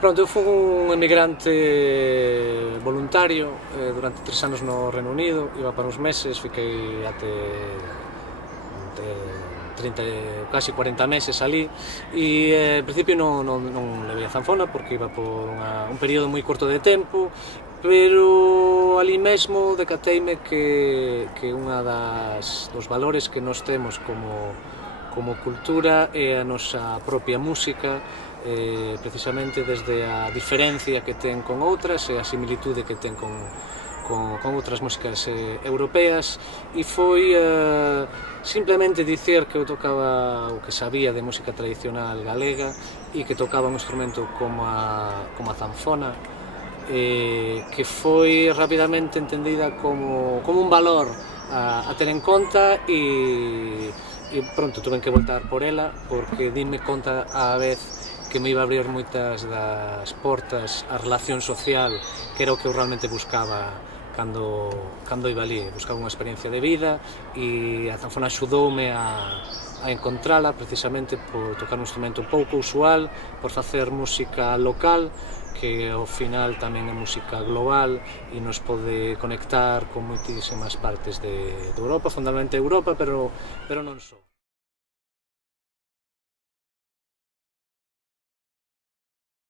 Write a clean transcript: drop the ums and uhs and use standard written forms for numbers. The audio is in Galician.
Pronto, eu fui un emigrante voluntario durante 3 anos no Reino Unido, iba para uns meses, fiquei até 30, casi 40 meses ali e en principio non levei a zanfona porque iba por un período moi corto de tempo, pero ali mesmo decateime que unha dos valores que nós temos como cultura é a nosa propia música, precisamente desde a diferencia que ten con outras e a similitude que ten con outras músicas europeas, e foi simplemente dicir que eu tocaba o que sabía de música tradicional galega e que tocaba un instrumento como a zanfona, que foi rapidamente entendida como un valor a ter en conta e pronto, tuve que voltar por ela porque dime conta á vez que me iba a abrir moitas das portas á relación social, que era o que eu realmente buscaba cando iba ali. Buscaba unha experiencia de vida e a zanfona axudoume a encontrala precisamente por tocar un instrumento pouco usual, por facer música local, que ao final tamén é música global e nos pode conectar con moitísimas partes de Europa, fundamentalmente Europa, pero non só.